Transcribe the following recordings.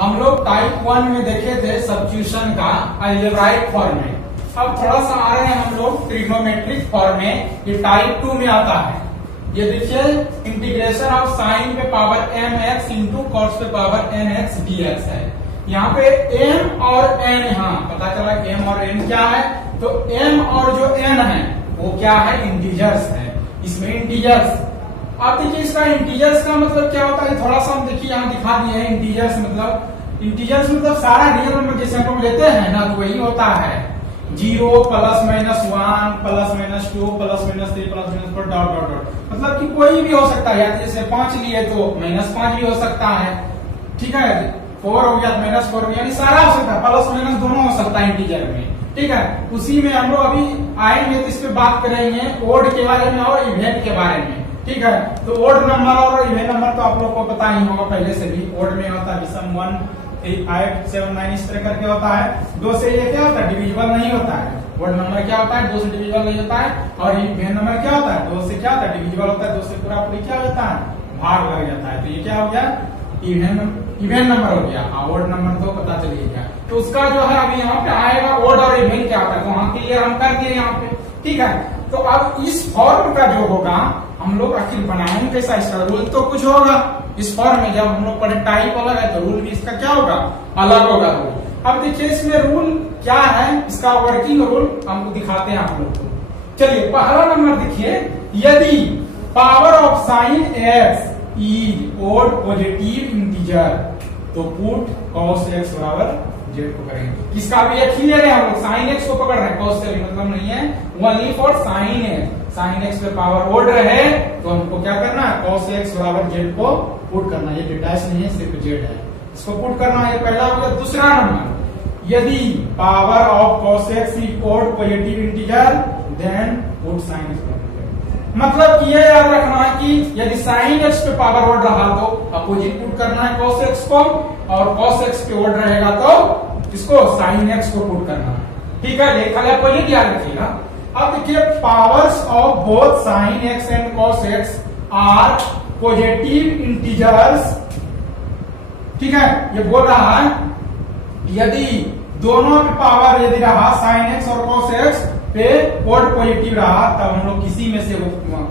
हम लोग टाइप 1 में देखे थे सब्स्टिट्यूशन का अलजेब्राइक फॉर्म में। अब थोड़ा सा आ रहे हैं हम लोग ट्रिग्नोमेट्रिक फॉर्म में, ये टाइप 2 में आता है। ये देखिए इंटीग्रेशन ऑफ साइन पे पावर mx इंटू कॉस पे पावर nx dx है। यहाँ पे m और n, यहाँ पता चला m और n क्या है, तो m और जो n है वो क्या है, इंटीजर्स है। इसमें इंटीजर्स, अब देखिए इसका इंटीजर्स का मतलब क्या होता है, थोड़ा सा हम देखिए यहाँ दिखा दिए हैं। इंटीजर्स मतलब सारा रियल नंबर जैसे हम लोग लेते हैं ना, तो वही होता है 0 plus minus 1 plus minus 2 plus minus 3 plus minus 4 dot dot dot, मतलब कि कोई भी हो सकता है। जैसे 5 लिए तो -5 भी हो सकता है, ठीक है। 4 हो गया -4 हो गया, यानी सारा हो सकता है, प्लस माइनस दोनों हो सकता है इंटीजर में, ठीक है। उसी में हम लोग अभी आएंगे तो इस पे बात करेंगे ओड के बारे में और इवेंट के बारे में, ठीक है। तो ओड नंबर और इवेंट नंबर तो आप लोग को पता ही होगा पहले से भी। ओड में होता है विषम 1 8 7 9 इस तरह करके होता है। 2 से ये क्या होता है, डिविजिबल नहीं होता है। ओड नंबर क्या होता है, 2 से डिविजिबल नहीं होता है। और इवेंट नंबर क्या होता है, 2 से क्या होता है, डिविजिबल होता है। 2 से पूरा पूरी क्या होता है, भाग लग जाता है। तो ये क्या हो गया, इवेंट नंबर हो गया। ओड नंबर तो पता चलिए क्या, तो उसका जो है अभी यहाँ पे आएगा ओड और इवेंट क्या होता है, तो हम क्लियर हम कर दिए यहाँ पे, ठीक है। तो अब इस फॉर्म का जो होगा हम लोग आखिर बनाएंगे कैसा, इसका रूल तो कुछ होगा इस फॉर्म में। जब हम लोग पढ़े टाइप अलग है तो रूल भी इसका क्या होगा, अलग होगा रूल। अब देखिए इसमें रूल क्या है, इसका वर्किंग रूल हमको दिखाते हैं आप लोग को। चलिए पहला नंबर देखिए, यदि power of sine x is odd positive integer तो पुट cos x बराबर z को करेंगे। किसका भी एक ही ले रहे हैं हम लोग, साइन x को पकड़ रहे हैं, cos से भी मतलब नहीं है, only for sine x। Sine x पे पावर ओड रहे तो हमको क्या करना है, cos x बराबर z को पुट करना। ये डैश नहीं है, सिर्फ z है, इसको पुट करना। ये पहला हो गया। दूसरा नंबर, यदि power of cos x is odd positive integer then put sine x। मतलब कि ये याद रखना है कि यदि साइन x पे पावर ओड रहा तो अपोजिट पुट करना है cos x को, और cos x पे ओड रहेगा तो इसको साइन x को पुट करना है, ठीक है। देखा जाए पहले क्या रखिएगा। अब देखिए powers of both sine x and cos x are positive integers, ठीक है। ये बोल रहा है यदि दोनों पे पावर यदि रहा साइन x और cos x पे ओड पॉजिटिव रहा तब हम लोग किसी में से वो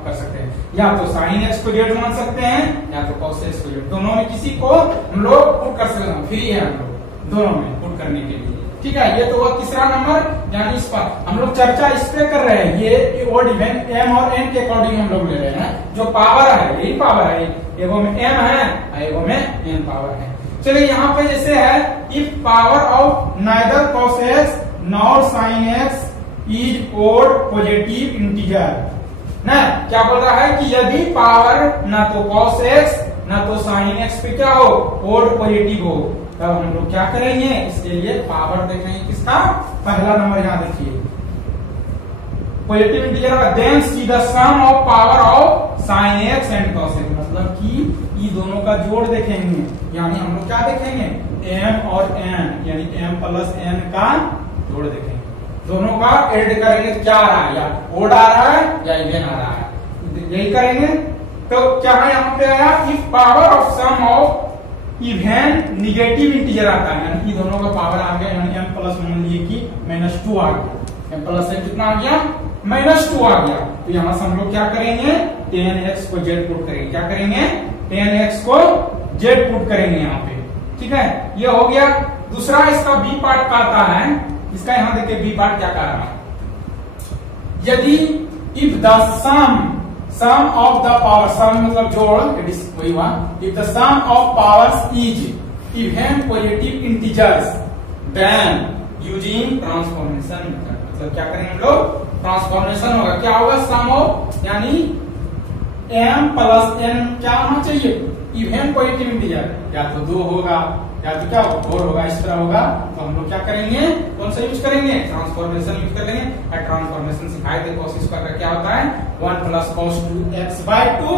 कर सकते हैं, या तो साइन x को z मान सकते हैं या तो cos x को z, दोनों में किसी को हम लोग पुट कर सकते हैं। फ्री है हम लोग दोनों में पुट करने के लिए, ठीक है। ये तो वो तीसरा नंबर, यानी इस पर हम लोग चर्चा इस पे कर रहे हैं। ये ओड इवेंट m और n के अकॉर्डिंग हम लोग ले रहे हैं। जो पावर है यही पावर है, एगो में m है एगो में n पावर है। चलिए यहाँ पे जैसे है, if power of neither cos x nor sine x is odd positive integer ना, क्या बोल रहा है कि यदि पावर ना तो cos x ना तो साइन x पे क्या हो, ओड पॉजिटिव हो, तब हम लोग क्या करेंगे, इसके लिए पावर देखेंगे किसका, पहला नंबर यहाँ देखिए पॉजिटिव इंटीजर का, then see the sum of power of sine x and cos x, मतलब कि ये दोनों का जोड़ देखेंगे। यानी हम लोग क्या देखेंगे, m और n, यानी m प्लस n का जोड़ देखेंगे। दोनों का एड करेंगे क्या आ रहा है, या ओड आ रहा है या इवेन आ रहा है, यही करेंगे। तो क्या है यहाँ पे आया, if power of sum of even negative integer आता है, यानी दोनों का पावर आ गया, यानी m प्लस मान लीजिए कि -2 आ गया, m प्लस n कितना आ गया, -2 आ गया। तो यहाँ से हम लोग क्या करेंगे, tan x को z पुट करेंगे। क्या करेंगे, tan x को z पुट करेंगे यहाँ पे, ठीक है। ये हो गया। दूसरा इसका बी पार्ट का आता है, इसका यहाँ देखिए बी पार्ट क्या कह रहा है, यदि if the sum of the power, sum मतलब जोड़, वही हुआ, if the sum of powers is even positive integers then using transformation, मतलब क्या करेंगे हम लोग, ट्रांसफॉर्मेशन होगा। क्या होगा, सम ऑफ यानी m प्लस n क्या होना चाहिए, इवन पॉजिटिव इंटीजर, या तो 2 होगा या तो क्या 4 होगा, इस तरह होगा। तो हम लोग क्या करेंगे, कौन सा यूज करेंगे, ट्रांसफॉर्मेशन यूज करेंगे। और ट्रांसफॉर्मेशन सिखाए थे cos स्क्वायर का क्या होता है, 1 प्लस cos 2x/2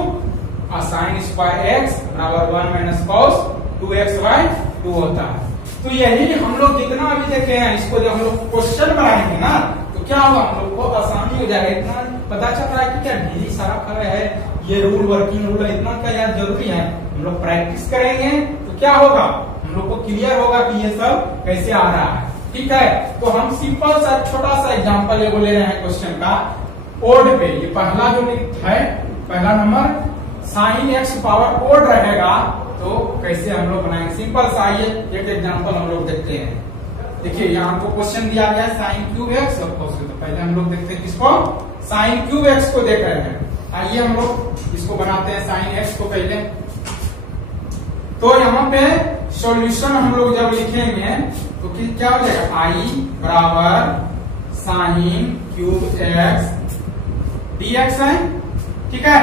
और sin स्क्वायर x बराबर 1 माइनस cos 2x/2 होता है। तो यही हम लोग जितना अभी देखे हैं, इसको जब हम लोग क्वेश्चन बनाएंगे ना तो क्या होगा, हम लोग को आसानी हो जाएगा। इतना पता चल रहा है कि क्या ढेरी सारा कर है, ये रूल वर्किंग रूल है, इतना क्या याद जरूरी है। हम लोग प्रैक्टिस करेंगे तो क्या होगा, हम लोग को क्लियर होगा कि ये सब कैसे आ रहा है। ठीक है, तो हम सिंपल सा छोटा सा एग्जांपल एगो ले रहे हैं क्वेश्चन का ओड पे। ये पहला जो है, पहला number sine x power odd रहेगा, तो कैसे हम लोग बनाएंगे सिंपल सा। आइए एक एग्जांपल हम लोग देखते हैं। देखिए यहाँ को क्वेश्चन दिया गया है साइन क्यूब एक्स, तो पहले हम लोग देखते हैं किसको, साइन क्यूब एक्स को देख रहे हैं। आइए हम लोग इसको बनाते हैं साइन एक्स को पहले। तो यहाँ पे सॉल्यूशन हम लोग जब लिखेंगे तो क्या हो जाएगा, आई बराबर साइन क्यूब एक्स डीएक्स है। ठीक है,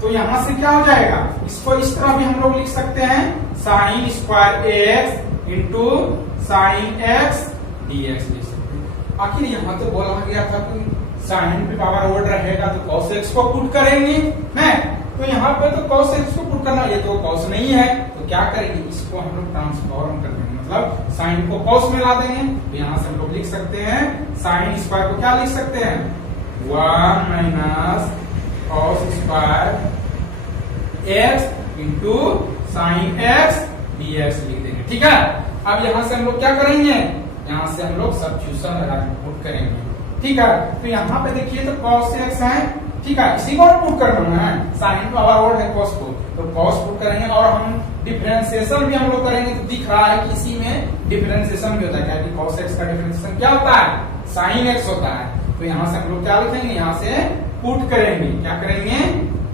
तो यहां से क्या हो जाएगा, इसको इस तरह भी हम लोग लिख सकते हैं, sine square x into sine x dx लिख सकते हैं। आखिर यहाँ तो बोला गया था कि साइन पे पावर ओड रहेगा तो कॉस एक्स को पुट करेंगे ना, तो यहाँ पे तो कॉस एक्स को पुट करना, ये तो कॉस नहीं है, तो क्या करेंगे, इसको हम लोग ट्रांसफॉर्म कर देंगे, मतलब साइन को कॉस में ला देंगे। तो यहाँ से हम लोग लिख सकते हैं साइन स्क्वायर को क्या लिख सकते हैं, 1 minus cos square x into sine x dx लिख देंगे। ठीक है, अब यहाँ से हम लोग क्या करेंगे, यहाँ से हम लोग सब्स्टिट्यूशन लगा के पुट करेंगे। ठीक है, तो यहाँ पे देखिए तो कॉस एक्स है, ठीक है, इसी को पुट करना है, साइन पावर ओड है कॉस को, तो कॉस पुट करेंगे और हम डिफरेंशिएशन भी हम लोग करेंगे। तो दिख रहा है कि इसी में डिफरेंशिएशन भी होता है, क्या कि कॉस एक्स का डिफरेंशिएशन क्या होता है, साइन एक्स होता है। तो यहाँ से हम लोग क्या लिखेंगे, यहाँ से पुट करेंगे, क्या करेंगे,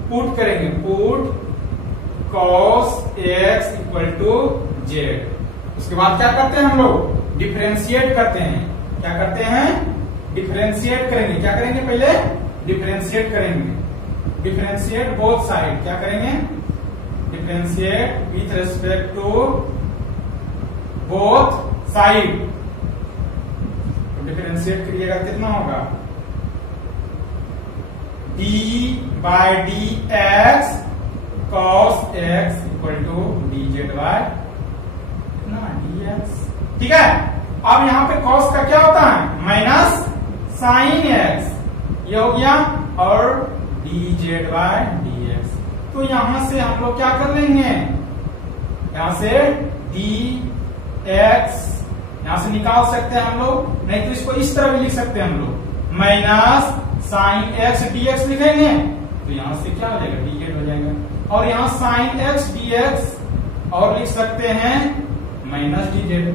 पुट करेंगे, put cos x equal to z. उसके बाद क्या करते हैं हम लोग, डिफरेंशिएट करते हैं, क्या करते हैं, डिफरेंशिएट करेंगे। क्या करेंगे, पहले डिफरेंशिएट करेंगे, डिफरेंशिएट बोथ साइड, क्या करेंगे, differentiate with respect to both side. Differentiate करिएगा कितना होगा, d by d x cos x equal to d z by d x. ठीक है, अब यहाँ पे कॉस का क्या होता है, माइनस साइन एक्स, ये हो गया, और D z by d x. तो यहां से हम लोग क्या कर लेंगे, यहां से डी एक्स यहां से निकाल सकते हैं हम लोग, नहीं तो इसको इस तरह भी लिख सकते हैं हम लोग, माइनस साइन एक्स डीएक्स लिखेंगे, तो यहां से क्या हो जाएगा, डी जेड हो जाएगा, और यहाँ साइन एक्स डीएक्स और लिख सकते हैं माइनस डी जेड।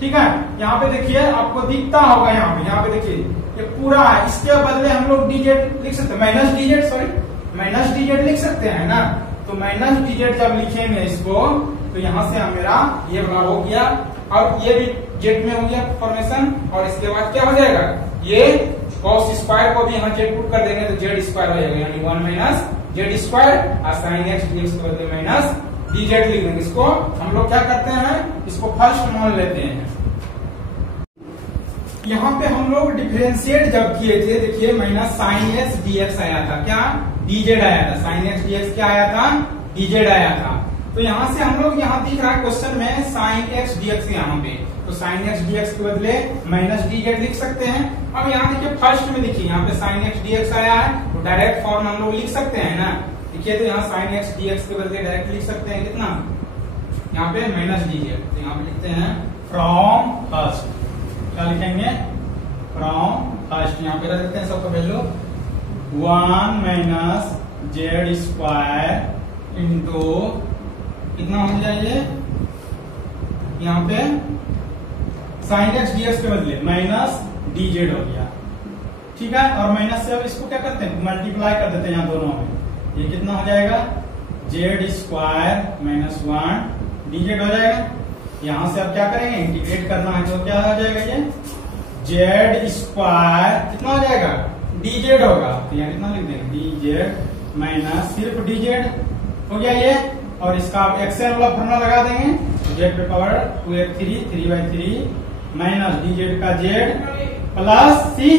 ठीक है, यहाँ पे देखिए आपको दिखता होगा, यहाँ पे देखिए ये पूरा है, इसके बदले हम लोग डी जेड लिख सकते हैं, minus D Z, sorry minus D Z लिख सकते हैं ना। तो माइनस डी जेड जब लिखेंगे इसको, तो यहाँ से मेरा ये बड़ा हो गया, और ये भी जेड में हो गया फॉर्मेशन, और इसके बाद क्या हो जाएगा, ये कॉस स्क्वायर को भी यहाँ जेड पुट कर देंगे तो जेड स्क्वायर हो जाएगा, यानी 1 माइनस जेड स्क्वायर, और साइन एक्स डीएक्स के बदले माइनस डी जेड लिख देंगे। इसको हम लोग क्या करते हैं, इसको फर्स्ट मान लेते हैं। यहाँ पे हम लोग डिफरेंशिएट जब किए थे, देखिए माइनस साइन एक्स डीएक्स आया था, क्या डीजेड आया था, साइन एक्स डीएक्स क्या आया था, डीजेड आया था। तो यहाँ से हम लोग, यहाँ दिख रहा है क्वेश्चन में साइन एक्स डीएक्स यहाँ पे, तो साइन एक्स डीएक्स के बदले माइनस डीजेड लिख सकते हैं। अब यहाँ देखिए फर्स्ट में देखिए यहाँ पे साइन एक्स डीएक्स आया है, तो डायरेक्ट फॉर्म हम लोग लिख सकते हैं ना। देखिए तो यहाँ साइन एक्स डीएक्स के बदले डायरेक्ट लिख सकते हैं कितना, यहाँ पे माइनस डीजेड, तो यहाँ पे लिखते हैं फ्रॉम फर्स्ट, क्या लिखेंगे, फ्रॉम फर्स्ट, यहाँ पे रख देते हैं सबका value 1 minus Z square into कितना हो जाइए, यहाँ पे साइन एक्स डीएक्स के बदले माइनस डी जेड हो गया। ठीक है, और माइनस से अब इसको क्या करते हैं, मल्टीप्लाई कर देते हैं यहाँ दोनों में, ये कितना हो जाएगा, Z square minus 1 D z हो जाएगा। यहाँ से अब क्या करेंगे, इंटीग्रेट करना है, तो क्या हो जाएगा, ये जेड स्क्वायर कितना हो जाएगा, डी जेड होगा, तो यहाँ कितना लिख देंगे, डी जेड माइनस सिर्फ डी जेड हो गया ये, और इसका आप एक्सएल वाला फॉर्मूला लगा देंगे, जेड पे power 2f3 3/3 minus D Z का जेड प्लस सी,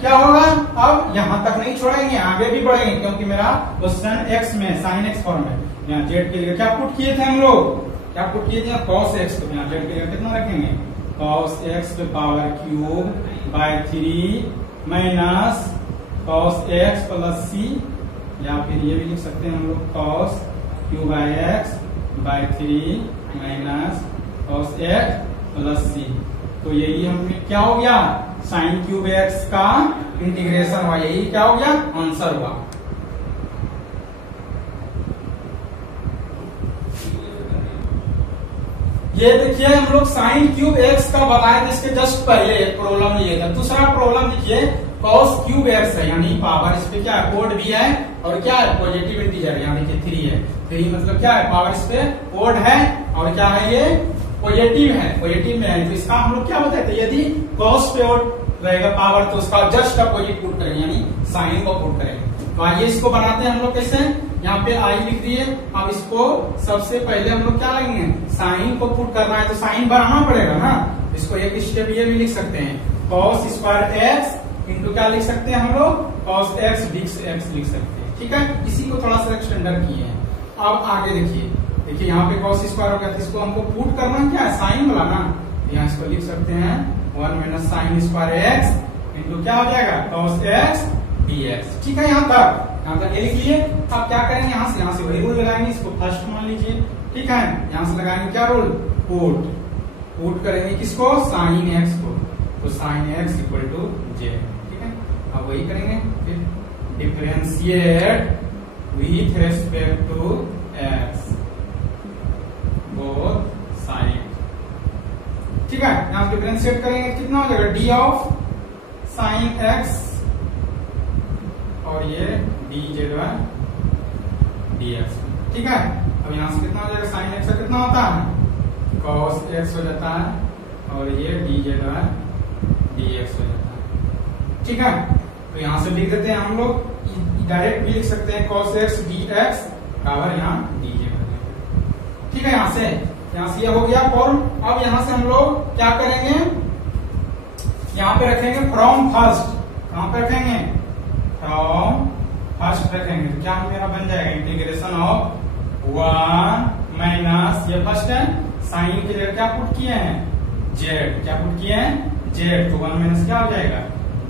क्या होगा, अब यहाँ तक नहीं छोड़ेंगे, आगे भी बढ़ेंगे, क्योंकि मेरा क्वेश्चन एक्स में साइन एक्स फॉर्म है। यहाँ जेड के लिए क्या पुट किए थे हम लोग, क्या पुट किए थे, कॉस एक्स, तो यहाँ जेड के लिए कितना रखेंगे, कॉस एक्स पे power cube by 3 minus cos x plus C, या फिर ये भी लिख सकते हैं हम लोग, cos Q by x by 3 minus cos x plus C. तो यही हमने क्या हो गया, साइन क्यूब एक्स का इंटीग्रेशन हुआ, यही क्या हो गया, आंसर हुआ। ये देखिए हम लोग साइन क्यूब एक्स का बताए थे, इसके जस्ट पहले एक प्रॉब्लम ये था। दूसरा प्रॉब्लम देखिए कॉस क्यूब एक्स है, यानी पावर इस पे क्या है, कोड भी है और क्या है, पॉजिटिव इंटीजर, यहाँ देखिए 3 है। 3 मतलब क्या है, पावर इस पे कोड है और क्या है, ये पॉजिटिव है, पॉजिटिव में है। तो इसका हम लोग क्या बताए थे, यदि कॉस पे रहेगा पावर तो उसका जस्ट अपोजिट पुट करेंगे, यानी साइन को पुट करेंगे। तो आइए इसको बनाते हैं हम लोग कैसे, यहाँ पे आई लिख दिए। अब इसको सबसे पहले हम लोग क्या लेंगे, साइन को पुट करना है तो साइन बनाना पड़ेगा ना। इसको एक स्टेप ये भी लिख सकते हैं, कॉस स्क्वायर एक्स इंटू क्या लिख सकते हैं हम लोग, कॉस एक्स डिक्स एक्स लिख सकते हैं। ठीक है, इसी को थोड़ा सा एक्सटेंडर किए हैं। अब आगे देखिए, देखिए यहाँ पे कॉस स्क्वायर हो गया, तो इसको हमको पुट करना क्या है, साइन वाला ना। यहाँ इसको लिख सकते हैं 1 minus sign square x into क्या हो जाएगा, कॉस एक्स dx। ठीक है, यहाँ तक ये लिख लिए। अब क्या करेंगे, यहाँ से वही रूल लगाएंगे, इसको फर्स्ट मान लीजिए। ठीक है, यहाँ से लगाएंगे क्या रूल, पुट करेंगे किसको, साइन एक्स को, तो sine x equal to z. ठीक है, अब वही करेंगे, फिर differentiate with respect to x both side. ठीक है, यहाँ डिफरेंशिएट करेंगे, कितना हो जाएगा, डी ऑफ साइन एक्स और ये d z by d x. ठीक है, अब यहाँ से कितना हो जाएगा, साइन एक्स का कितना होता है, कॉस एक्स हो जाता है और ये d z by d x हो जाता है। ठीक है, तो यहाँ से लिख देते हैं हम लोग, डायरेक्ट भी लिख सकते हैं कॉस एक्स डी एक्स बराबर यहाँ डी जेड। ठीक है, यहाँ से ये हो गया फॉर्म। अब यहाँ से हम लोग क्या करेंगे, यहाँ पे रखेंगे फ्रॉम फर्स्ट, कहाँ पे रखेंगे, फ्रॉम फर्स्ट रखेंगे, तो क्या मेरा बन जाएगा, इंटीग्रेशन ऑफ 1 माइनस, ये फर्स्ट है, साइन की जगह क्या पुट किए हैं, जेड, क्या पुट किए हैं, जेड, तो 1 माइनस क्या हो जाएगा,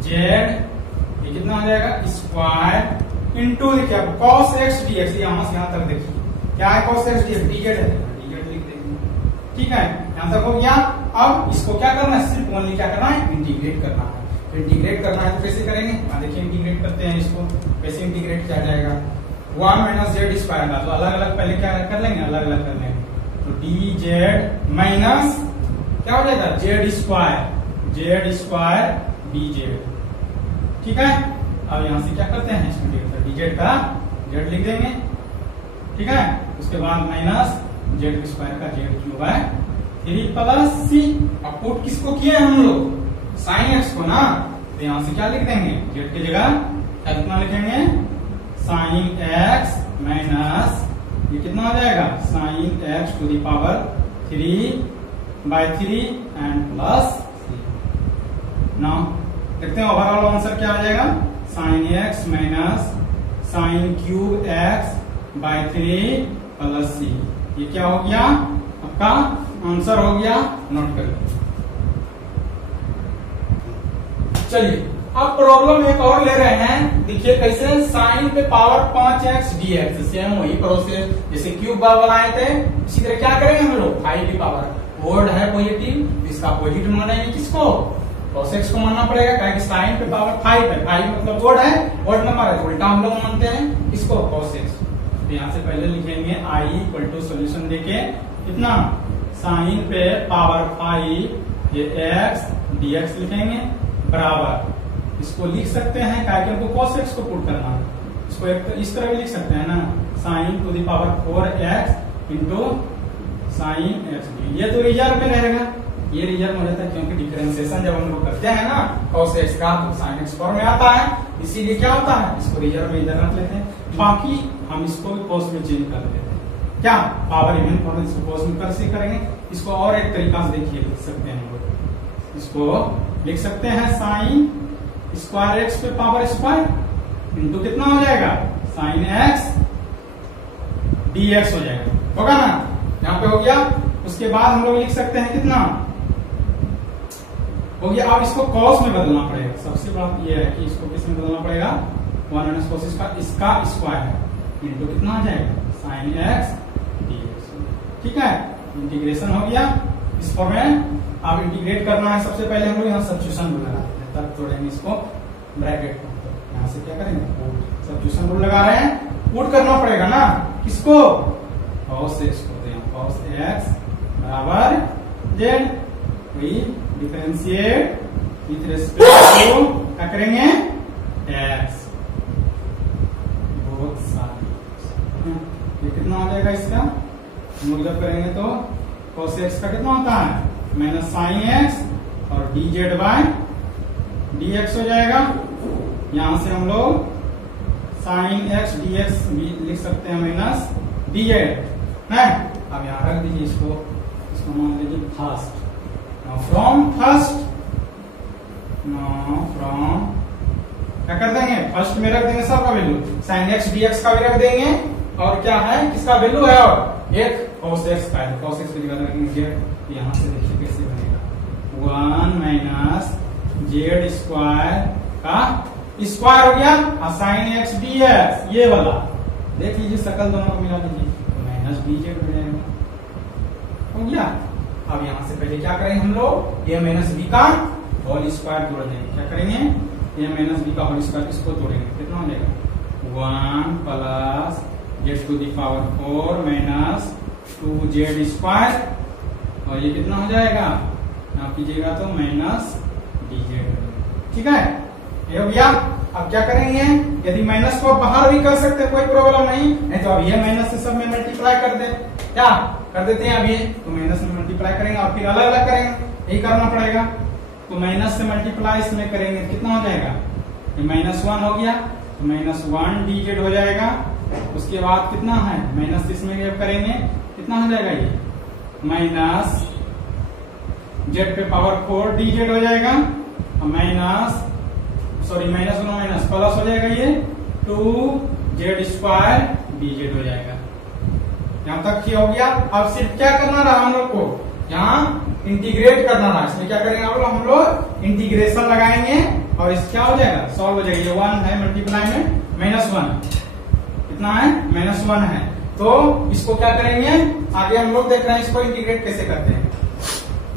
जेड, ये कितना हो जाएगा, स्क्वायर इंटू देखिए कॉस एक्स डी एक्स, यहाँ से यहाँ तक देखिए क्या है, cos x d x, D Z है, डी जेड लिख देंगे। ठीक है, यहाँ तक हो गया। अब इसको क्या करना है, सिर्फ ओनली क्या करना है, इंटीग्रेट करना है। इंटीग्रेट करना है तो कैसे करेंगे, देखिए इंटीग्रेट करते हैं इसको, कैसे इंटीग्रेट किया जाएगा, 1 माइनस जेड स्क्वायर का, तो अलग अलग पहले क्या कर लेंगे, अलग अलग कर लेंगे, तो डी जेड माइनस क्या हो जाएगा, जेड स्क्वायर डी जेड। ठीक है, अब यहाँ से क्या करते हैं, इसमें डी जेड का जेड लिख देंगे। ठीक है, उसके बाद माइनस जेड स्क्वायर का जेड क्यूब है 3 प्लस सी। अब पुट किसको किए हम लोग, साइन एक्स को ना, तो यहाँ से क्या लिख देंगे, जेड की जगह क्या कितना लिखेंगे, साइन एक्स माइनस ये कितना हो जाएगा, sine x to the power 3/3 and plus C. Now देखते हैं ओवरऑल आंसर क्या आ जाएगा, sine x minus sine cube x by 3 plus C. ये क्या हो गया, आपका आंसर हो गया, नोट कर लीजिए। चलिए अब प्रॉब्लम एक और ले रहे हैं, देखिए कैसे, साइन पे पावर 5x dx, सेम वही प्रोसेस जैसे क्यूब बनाए थे, इसी तरह क्या करेंगे हम लोग, 5 की पावर, कोड है पॉजिटिव, इसका पॉजिटिव मानेंगे किसको, cos x को मानना पड़ेगा, क्योंकि साइन पे पावर 5 है, 5 मतलब कोड है, कोड नंबर है, उल्टा हम लोग मानते हैं इसको cos x। तो यहाँ से पहले लिखेंगे i इक्वल टू सोल्यूशन देके कितना, साइन पे पावर 5 ये x dx लिखेंगे बराबर, इसको लिख सकते हैं क्या कि हमको cos x को पुट करना है, इसको एक इस तरह भी लिख सकते हैं ना, sign to the power 4x into sine x। ये तो रिजर्व में रहेगा, ये रिजर्व हो जाता है क्योंकि डिफरेंशिएशन जब हम लोग करते हैं ना cos x का तो sin x फॉर्म में आता है, इसीलिए क्या होता है, इसको रिजर्व में इधर रख लेते हैं, बाकी हम इसको cos में चेंज कर देते हैं, क्या पावर इवन फॉर्म, इसको cos में कैसे करेंगे, इसको और एक तरीका से देखिए लिख सकते हैं हम लोग, इसको लिख सकते हैं साइन स्क्वायर एक्स पे पावर स्क्वायर इंटू कितना हो जाएगा, साइन एक्स dx हो जाएगा, होगा ना, यहाँ पे हो गया। उसके बाद हम लोग लिख सकते हैं कितना हो गया, अब इसको cos में बदलना पड़ेगा, सबसे बात यह है कि इसको किस में बदलना पड़ेगा, 1 माइनस cos इसका स्क्वायर है इंटू कितना आ जाएगा, साइन एक्स dx। ठीक है, इंटीग्रेशन हो गया इस फॉर्म में। अब इंटीग्रेट करना है, सबसे पहले हम लोग यहाँ सब्स्टिट्यूशन रूल लगा देते हैं, तब तोड़ेंगे इसको ब्रैकेट में। तो यहाँ से क्या करेंगे, पुट सब्स्टिट्यूशन रूल लगा रहे हैं, पुट करना पड़ेगा ना किसको, cos x को। तो यहाँ cos x बराबर z, वही डिफरेंशिएट विथ रिस्पेक्ट टू क्या करेंगे x, बहुत सारे। ये कितना आ जाएगा इसका, मूलक करेंगे तो cos x का कितना होता है माइनस साइन x और dz बाय dx हो जाएगा। यहां से हम लोग साइन x dx भी लिख सकते हैं माइनस dz है। अब यहां रख दीजिए इसको मान लीजिए फर्स्ट। फ्रॉम क्या कर देंगे, फर्स्ट में रख देंगे सबका वैल्यू, साइन x dx का भी रख देंगे, और क्या है किसका वैल्यू है, और एक cos x का है, cos x की जगह रखेंगे z। यहाँ से देखिए कैसे बनेगा, 1 माइनस जेड स्क्वायर का स्क्वायर हो गया और साइन x dx, ये वाला देख लीजिए, सकल दोनों को मिला दीजिए तो माइनस dz बनेगा, हो गया। अब यहाँ से पहले क्या करेंगे हम लोग, a माइनस b का होल स्क्वायर तोड़ देंगे, क्या करेंगे a माइनस b का होल स्क्वायर, इसको तोड़ेंगे, कितना हो जाएगा 1 plus z to the power 4 minus 2z square, और ये कितना हो जाएगा, आप कीजिएगा तो माइनस dz, ठीक है, ये हो गया। अब क्या करेंगे, यदि माइनस को बाहर भी कर सकते हैं कोई प्रॉब्लम नहीं तो अब ये माइनस से सब में मल्टीप्लाई कर दे, क्या कर देते हैं, अब ये तो माइनस में मल्टीप्लाई करेंगे और फिर अलग अलग करेंगे, यही करना पड़ेगा। तो माइनस से मल्टीप्लाई इसमें करेंगे कितना हो जाएगा, ये -1 हो गया तो -1 dz हो जाएगा। उसके बाद कितना है माइनस इसमें करेंगे कितना हो जाएगा, ये माइनस z पे पावर 4 dz हो जाएगा, माइनस प्लस हो जाएगा ये 2z स्क्वायर dz हो जाएगा। यहाँ तक ही हो गया। अब सिर्फ क्या करना रहा हम लोग को, यहाँ इंटीग्रेट करना रहा, इसमें क्या करेंगे हम लोग इंटीग्रेशन लगाएंगे और इस क्या हो जाएगा, सॉल्व हो जाएगा। ये 1 है मल्टीप्लाई में -1 कितना है, -1 है, तो इसको क्या करेंगे आगे हम लोग देख रहे हैं इसको इंटीग्रेट कैसे करते हैं।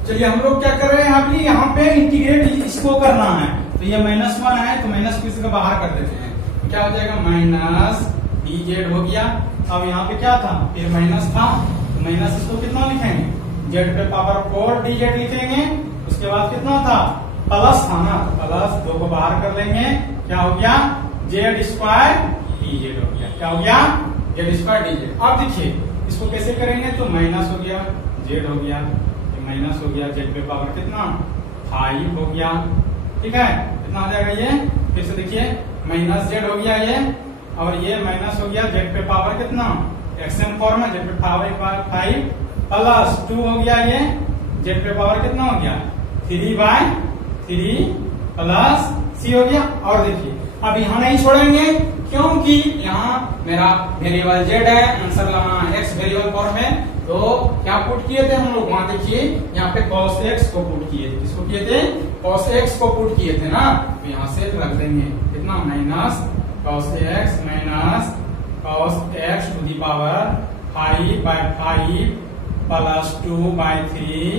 चलिए हम लोग क्या कर रहे हैं, अभी यहाँ पे इंटीग्रेट इसको करना है, तो ये -1 है तो माइनस को इसको बाहर कर देते हैं, तो क्या हो जाएगा माइनस dz हो गया। अब यहाँ पे क्या था, फिर माइनस था तो माइनस इसको कितना लिखेंगे, z पे पावर 4 dz लिखेंगे। उसके बाद कितना था, प्लस था ना, प्लस 2 को बाहर कर लेंगे, क्या हो गया z स्क्वायर dz हो गया, क्या हो गया z स्क्वायर dz। अब देखिए इसको कैसे करेंगे, तो माइनस हो गया z हो गया, माइनस हो गया z पे पावर कितना 5 हो गया, ठीक है, कितना हो जाएगा ये, फिर से देखिए माइनस z हो गया ये, और ये माइनस हो गया z पे पावर कितना एक्सएम फॉर्म में, z पे पावर 5 प्लस 2 हो गया, ये z पे पावर कितना हो गया 3/3 प्लस c हो गया। और देखिए अब यहाँ नहीं छोड़ेंगे क्योंकि यहाँ मेरा वेरिएबल z है, आंसर लगाना है x वेरिएबल फॉर्म में, तो क्या पुट किए थे हम लोग, वहां देखिए यहाँ पे cos x को पुट किए थे, किसको किए थे, cos x को पुट किए थे ना, तो यहाँ से रख देंगे कितना minus cos x minus cos x to the power 5/5 plus 2/3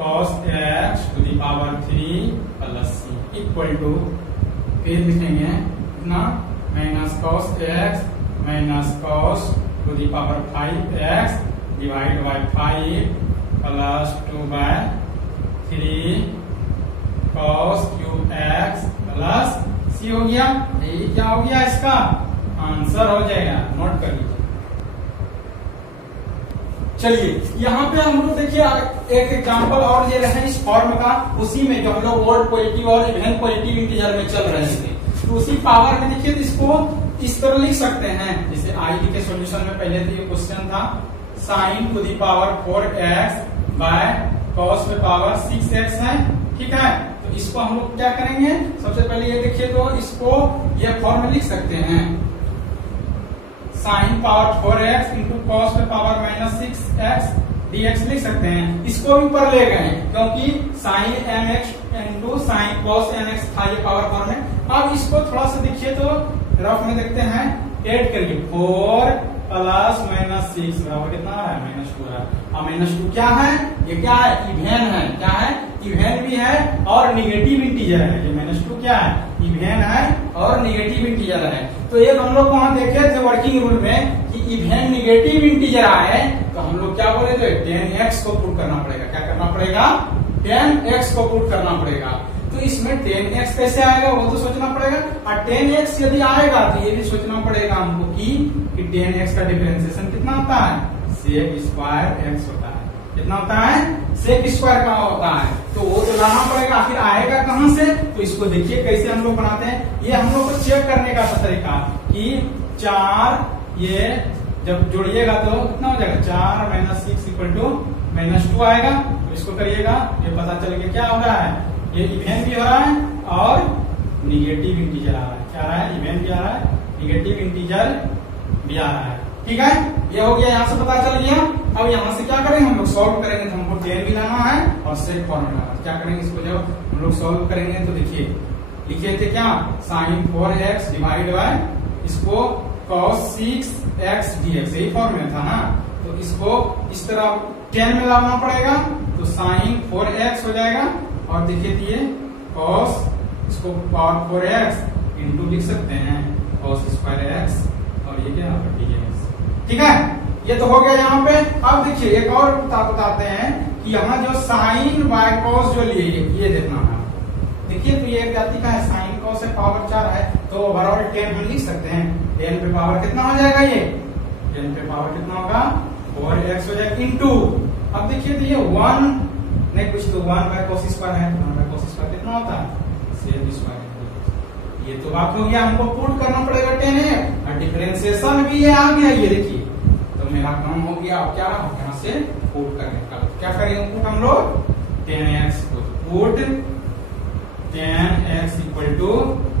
cos x to the power 3 plus c equal to, फिर लिखेंगे कितना minus cos x minus cos to the power 5x divide by 5 plus 2/3 cos cube x plus c हो गया। ये क्या हो गया, इसका आंसर हो जाएगा, नोट कर लीजिए। चलिए यहाँ पे हम लोग देखिए एक एग्जांपल और ले रहे हैं इस फॉर्म का, उसी में जो हम लोग ओड पॉजिटिव और इवन पॉजिटिव इंटीजर में चल रहे थे, तो उसी पावर में देखिए इसको इस तरह लिख सकते हैं, जैसे आई के सॉल्यूशन में पहले तो ये क्वेश्चन था sine to the power 4x by cos पे पावर 6x है, ठीक है। तो इसको हम लोग क्या करेंगे, सबसे पहले ये देखिए तो इसको ये फॉर्म में लिख सकते हैं, sine power 4x into cos पे पावर -6x dx लिख सकते हैं। इसको भी ऊपर ले गए क्योंकि sine mx into sine cos mx था ये पावर फॉर्म में। अब इसको थोड़ा सा देखिए तो रफ में देखते हैं, ऐड करिए 4 प्लस माइनस 6 बराबर कितना आ रहा है? -2 आ रहा है। और -2 क्या है? ये क्या है? इवेन है। क्या है? इवेन भी है और निगेटिव इंटीजर है। ये -2 क्या है? इवेन है और निगेटिव इंटीजर है। तो एक हम लोग वहां देखे थे वर्किंग रूल में कि इवेन निगेटिव इंटीजर आए तो हम लोग क्या बोले थे? 10x को पुट करना पड़ेगा। क्या करना पड़ेगा? 10x को पुट करना पड़ेगा। तो इसमें 10x कैसे आएगा वो तो सोचना पड़ेगा, और 10x यदि आएगा तो ये भी सोचना पड़ेगा हमको कि 10x का डिफरेंशिएशन कितना होता है? sec स्क्वायर x होता है। कितना होता है? sec स्क्वायर का होता है। तो वो तो लाना पड़ेगा। फिर आएगा कहां से? तो इसको देखिए कैसे हम लोग बनाते हैं। ये हम लोग को चेक करने का तरीका कि 4 ये जब जोड़िएगा तो कितना हो जाएगा? 4 - 6 = -2 आएगा। तो इसको करिएगा, ये पता चल गया क्या हो रहा है? ये इवेन भी हो रहा है और निगेटिव इंटीजर आ रहा है। क्या आ रहा है? इवेन भी आ रहा है, निगेटिव इंटीजर भी आ रहा है। ठीक है, ये हो गया, यहाँ से पता चल गया। अब यहाँ से क्या करेंगे हम लोग? सॉल्व करेंगे तो हमको 10 भी लाना है और सेक फॉर्मूला। क्या करेंगे इसको? जब हम लोग सॉल्व करेंगे तो देखिए लिखे थे क्या? sin 4x डिवाइड बाय इसको cos 6x dx, यही फॉर्मूला था ना। तो इसको इस तरह 10 में लाना पड़ेगा तो sin 4x हो जाएगा। और देखिए दिए cos, इसको पावर 4x इंटू लिख सकते हैं cos स्क्वायर x, और ये क्या dx। ठीक है, ये तो हो गया यहाँ पे। अब देखिए एक और बताते हैं कि यहाँ जो sin y cos जो लिए ये देखना है। देखिए तो ये जाति का है, sin cos से पावर 4 है तो ओवरऑल 10 हम लिख सकते हैं। 10 पे पावर कितना हो जाएगा? ये 10 पे पावर कितना होगा? 4x हो जाएगा इंटू। अब देखिए तो ये 1 नहीं कुछ तो 1 बाय cos स्क्वायर है। 1 बाय cos स्क्वायर कितना होता है? sec square. ये तो बात हो गया, हमको पुट करना पड़ेगा 10 है और डिफरेंशिएशन भी ये आ गया। ये देखिए तो मेरा काम हो गया। अब क्या रहा? यहाँ से पुट करने का। क्या करेंगे पुट हम लोग? 10x को पुट 10x =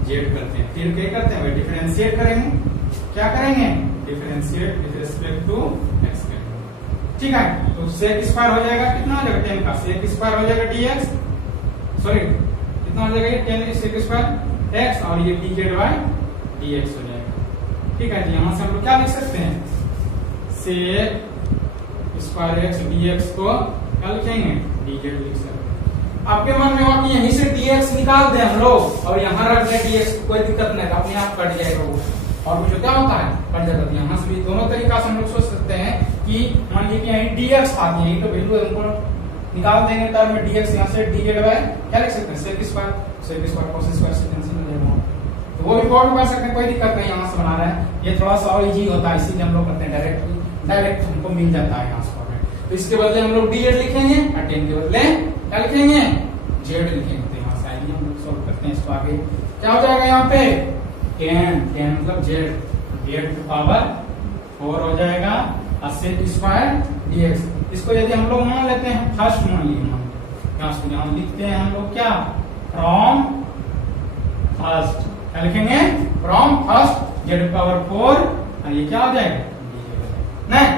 z करते हैं। फिर क्या करते हैं? डिफरेंशिएट करेंगे। क्या करेंगे? Differentiate with respect to x करेंगे। ठीक है, तो sec स्क्वायर हो जाएगा कितना हो जाएगा? 10 का sec स्क्वायर हो जाएगा dx, सॉरी कितना हो जाएगा? ये 10 sec स्क्वायर x और ये dz बाय dx हो जाएगा। ठीक है, यहाँ से हम लोग क्या लिख सकते हैं? sec स्क्वायर x dx को क्या लिखेंगे? dz लिख सकते हैं। आपके मन में होगा कि यहीं से dx निकाल दें हम लोग और यहाँ रख दें dx, कोई दिक्कत नहीं, अपने आप कट जाएगा वो। और मुझे क्या होता है? कट जाता है। यहाँ से भी दोनों तरीका से हम लोग सोच सकते हैं कि मान लीजिए कि यहीं dx था, यही तो वैल्यू हमको निकाल देंगे टर्म में dx, यहाँ से dz बाय क्या लिख सकते हैं? sec स्क्वायर cos स्क्वायर से कैंसिल हो जाएगा। तो वो भी कॉल कर सकते हैं, कोई दिक्कत नहीं। यहाँ से बना रहे हैं, ये थोड़ा सा और इजी होता है, इसीलिए हम लोग करते हैं डायरेक्ट हमको मिल जाता है यहाँ से। तो इसके बदले हम लोग dz लिखेंगे और 10 के बदले क्या लिखेंगे? z लिखेंगे। तो यहाँ से आइए हम लोग सॉल्व करते हैं इसको। आगे क्या हो जाएगा? यहाँ पे 10 मतलब z पावर 4 हो जाएगा और sec स्क्वायर dx। इसको यदि हम लोग मान लेते हैं फर्स्ट मान लिए, यहाँ लिखते हैं हम लोग क्या? From first. क्या लिखेंगे? फ्रॉम फर्स्ट z पावर 4 और ये क्या हो जाएगा? नहीं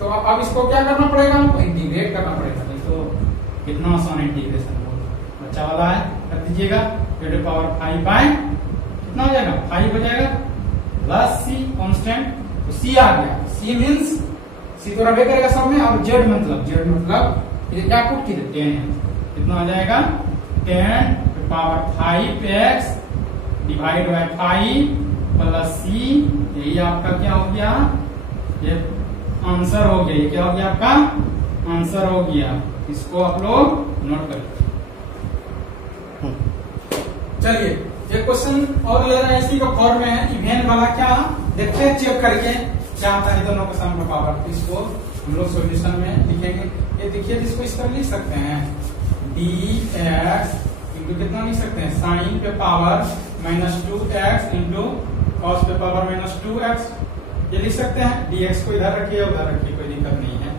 तो अब इसको क्या करना पड़ेगा? हमको इंटीग्रेट करना पड़ेगा। तो कितना आसान इंटीग्रेशन बच्चा वाला है, कर दीजिएगा। z पावर 5 बाय कितना हो जाएगा? 5 हो जाएगा प्लस c कांस्टेंट। तो c आ गया। c मींस c तो रहे करेगा सब में, और z मतलब ये क्या पुट की 10 है। कितना हो जाएगा? 10 power 5x divide by 5 plus c। यही आपका क्या हो गया? ये आंसर हो गया। ये क्या हो गया? आपका आंसर हो गया। इसको आप लोग नोट करिए। चलिए एक क्वेश्चन और ले रहे हैं, इसी का फॉर्म में है। इवेन वाला क्या देखते हैं चेक करके क्या आता है दोनों के सम का पावर। इसको हम लोग सॉल्यूशन में लिखेंगे। ये देखिए इसको इस तरह लिख सकते हैं dx इंटू कितना लिख सकते हैं? साइन पे पावर -2x इंटू कॉस पे पावर -2x। ये लिख सकते हैं। dx को इधर रखिए उधर रखिए, कोई दिक्कत नहीं है।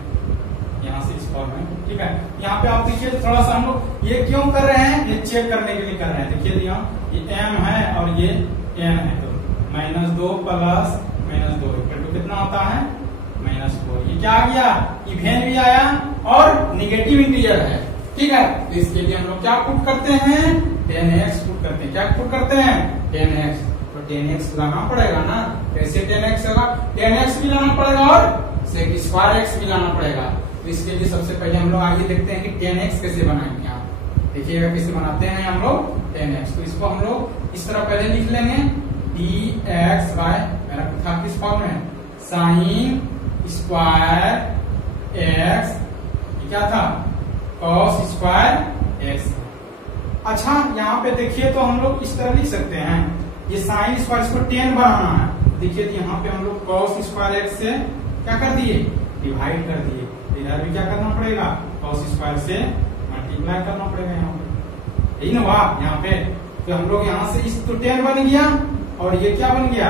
यहाँ से इस फॉर्म में ठीक है। यहाँ पे आप देखिए थोड़ा सा हम लोग ये क्यों कर रहे हैं? ये चेक करने के लिए कर रहे हैं। देखिए यहाँ ये m है और ये n है, तो -2 प्लस -2 इक्वल टू कितना होता है? -4। ये क्या आ गया? इवेन भी आया और निगेटिव इंटीजर है। ठीक है, तो इसके लिए हम लोग क्या पुट करते हैं? 10x पुट करते हैं। क्या पुट करते हैं? 10x। तो तो 10x लाना पड़ेगा ना। कैसे 10x होगा, 10x भी लाना पड़ेगा और sec स्क्वायर x भी लाना पड़ेगा। तो इसके लिए सबसे पहले हम लोग आगे देखते हैं कि 10x कैसे बनाएंगे। आप देखिएगा कैसे बनाते हैं हम लोग 10x। तो इसको हम लोग इस तरह पहले लिख लेंगे dx बाय, मेरा था किस फॉर्म में, साइन स्क्वायर x, क्या था, cos स्क्वायर x। अच्छा यहाँ पे देखिए तो हम लोग इस तरह लिख सकते हैं, ये साइन स्क्वायर इसको 10 बनाना है। देखिए तो यहाँ पे हम लोग cos स्क्वायर x से क्या कर दिए, डिवाइड कर दिए। इधर भी क्या करना पड़ेगा, cos स्क्वायर से मल्टीप्लाई करना पड़ेगा यहाँ पे, यही ना वाह यहाँ पे। तो हम लोग यहाँ से इस तो 10 बन गया और ये क्या बन गया,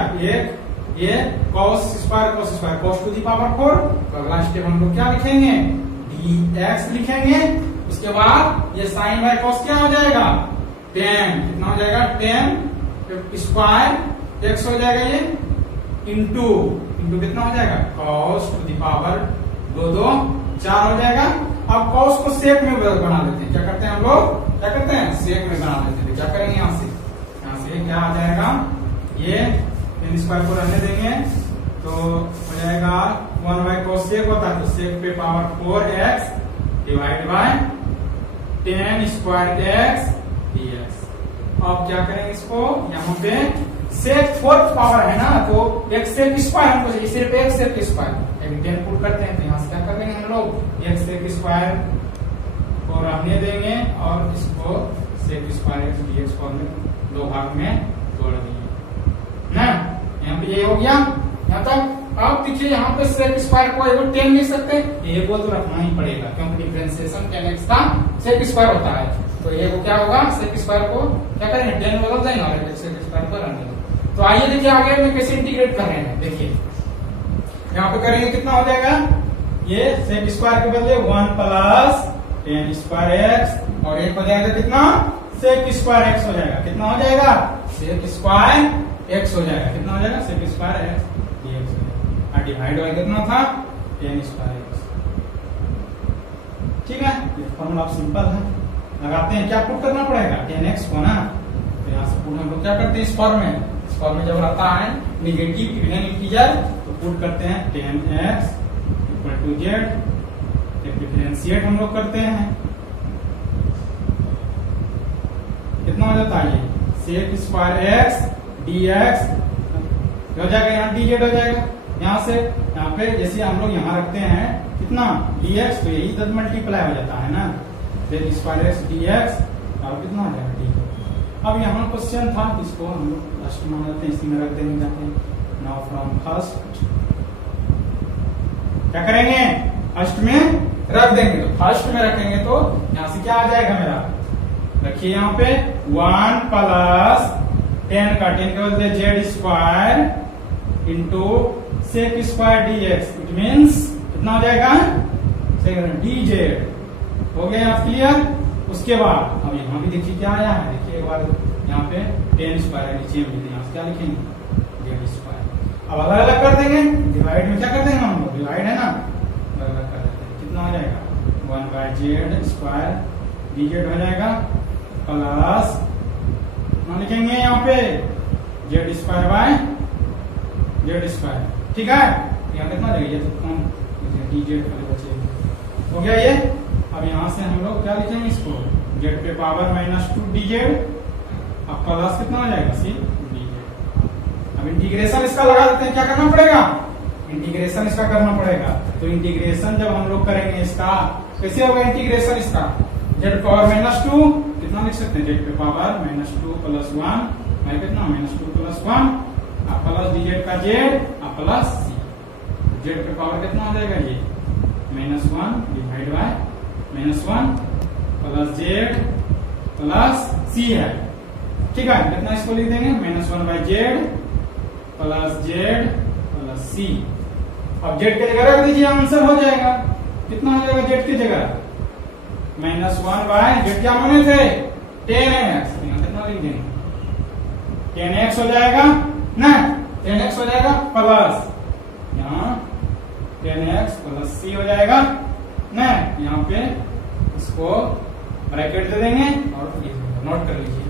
ये cos square cos to the power 4। तो अगला स्टेप हम लोग क्या लिखेंगे, dx लिखेंगे। उसके बाद ये साइन बाय cos क्या हो जाएगा, 10, कितना हो जाएगा, 10 स्क्वायर x हो जाएगा ये, इंटू कितना हो जाएगा, cos टू दी पावर 2 4 हो जाएगा। अब cos को सेक में बना देते हैं, क्या करते हैं हम लोग, क्या करते हैं, सेक में बना देते हैं। क्या करेंगे यहाँ से क्या आ जाएगा, ये इन स्क्वायर को रहने देंगे तो हो जाएगा 1 बाय cos सेक होता है, तो सेक पे power 4x divide by 10 square x dx। अब क्या करेंगे इसको, यहाँ पे सेक 4th पावर है ना, तो एक सेक स्क्वायर हमको चाहिए, सिर्फ एक सेक स्क्वायर, एक 10 पुट करते हैं। तो यहाँ से क्या कर देंगे हम लोग, एक सेक स्क्वायर को रहने देंगे और इसको sec square x dx form में 2 भाग में तोड़ देंगे ना। यहाँ पे ये हो गया यहाँ तक। अब देखिए यहाँ पे सेक स्क्वायर को एगो 10 लिख सकते हैं, ये को तो रखना ही पड़ेगा क्योंकि डिफरेंशिएशन 10x का सेक स्क्वायर होता है। तो ये क्या होगा, सेक स्क्वायर को क्या करेंगे 10 बदल देंगे और सेक स्क्वायर को रहने देंगे। तो आइए देखिए आगे में कैसे इंटीग्रेट कर रहे हैं। देखिए यहाँ पे करेंगे कितना हो जाएगा, ये सेक स्क्वायर के बदले 1 प्लस 10 स्क्वायर x और एक हो जाएगा कितना, सेक स्क्वायर x हो जाएगा। कितना हो जाएगा, सेक स्क्वायर x हो जाएगा। कितना हो जाएगा, सेक स्क्वायर x dx हो जाएगा। और डिवाइड बाय कितना था, 10 स्क्वायर x। ठीक है, ये फॉर्मूला सिंपल है, लगाते हैं। क्या पुट करना पड़ेगा, 10x को ना। तो यहाँ से पुट हम लोग क्या करते हैं, इस फॉर्म में जब आता है निगेटिव इवन इंटीजर तो पुट करते हैं 10x equal to z, differentiate हम लोग करते हैं। कितना हो जाता है, ये सेक स्क्वायर x dx हो जाएगा, यहाँ dz हो जाएगा। यहाँ से यहाँ पे जैसे हम लोग यहाँ रखते हैं कितना dx, तो यही 10 मल्टीप्लाई हो जाता है ना, सेक स्क्वायर x dx और कितना हो जाएगा dx। अब यहाँ क्वेश्चन था, इसको हम लोग फर्स्ट मान लेते हैं, इसी में रख देंगे जाके। नाउ फ्रॉम फर्स्ट क्या करेंगे, फर्स्ट में रख देंगे। तो फर्स्ट में रखेंगे तो यहाँ से क्या आ जाएगा मेरा, रखिए यहाँ पे 1 प्लस 10 का 10 के बदले z square into sec square dx, it means कितना हो जाएगा, dz। हो गया यहाँ क्लियर। उसके बाद अब यहाँ भी देखिए क्या आया है, देखिए एक बार यहाँ पे 10 स्क्वायर नीचे में, यहाँ से क्या लिखेंगे, जेड स्क्वायर। अब अलग अलग कर देंगे, डिवाइड में क्या कर देंगे हम लोग, डिवाइड है ना, अलग अलग कर देते हैं। कितना हो जाएगा, 1 बाय जेड स्क्वायर dz हो जाएगा प्लस ना लिखेंगे यहाँ पे Z square by Z square. ठीक है, यहाँ कितना लगेगा, ये तो कम dz बचे हो गया ये। अब यहाँ से हम लोग क्या लिखेंगे इसको, z पे पावर -2 dz, अब प्लस कितना हो जाएगा, c dz। अब इंटीग्रेशन इसका लगा देते हैं, क्या करना पड़ेगा, इंटीग्रेशन इसका करना पड़ेगा। तो इंटीग्रेशन जब हम लोग करेंगे इसका, कैसे होगा इंटीग्रेशन इसका, z पावर -2 कितना लिख सकते हैं, z पे पावर -2 प्लस 1 बाय कितना, -2 प्लस 1 प्लस dz का z प्लस c। z पे पावर कितना हो जाएगा, ये -1 divide by -1 plus Z plus C है। ठीक है, कितना इसको लिख देंगे, -1 by Z plus Z plus C. अब जेड की जगह रख दीजिए, आंसर हो जाएगा। कितना हो जाएगा जेड की जगह, -1 बाय जेड क्या माने थे 10x, कितना लिख देंगे 10x हो जाएगा ना, 10x हो जाएगा प्लस यहाँ 10x प्लस सी हो जाएगा ना। यहाँ पे इसको ब्रैकेट दे देंगे और नोट कर लीजिए।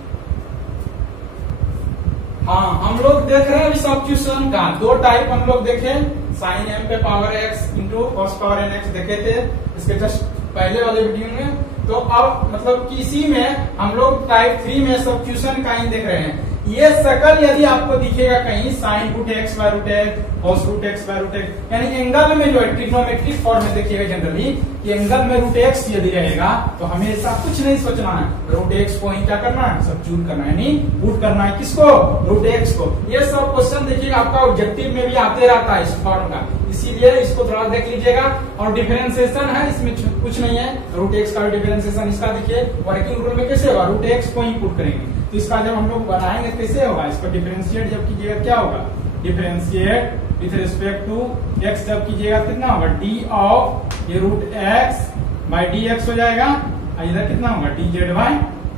हाँ, हम लोग देख रहे हैं अभी सब्स्टिट्यूशन का दो टाइप हम लोग देखे, साइन एम पे power x into cos power n x देखे थे इसके जस्ट पहले वाले वीडियो में। तो अब मतलब किसी में हम लोग टाइप 3 में सब्स्टिट्यूशन का ही देख रहे हैं। ये शकल यदि आपको दिखेगा कहीं sine root x by root x, cos root x by root x, यानी एंगल में जो है ट्रिग्नोमेट्रिक फॉर्म में देखिएगा जनरली कि एंगल में रूट एक्स यदि रहेगा तो हमें ऐसा कुछ नहीं सोचना है, रूट एक्स को ही क्या करना है, सब्स्टिट्यूट करना है, यानी पुट करना है किसको, रूट एक्स को। ये सब क्वेश्चन देखिएगा आपका ऑब्जेक्टिव में भी आते रहता है इस फॉर्म का, इसीलिए इसको थोड़ा देख लीजिएगा। और डिफरेंशिएशन है, इसमें कुछ नहीं है, रूट एक्स का डिफरेंशिएशन इसका देखिए वर्किंग रूल में कैसे होगा, रूट एक्स को ही पुट करेंगे। तो इसका जब हम लोग बनाएंगे कैसे होगा, इसको डिफरेंशिएट जब कीजिएगा क्या होगा, differentiate with respect to x जब कीजिएगा कितना होगा, डी ऑफ ये root x by D x हो जाएगा, और इधर कितना होगा, d Z by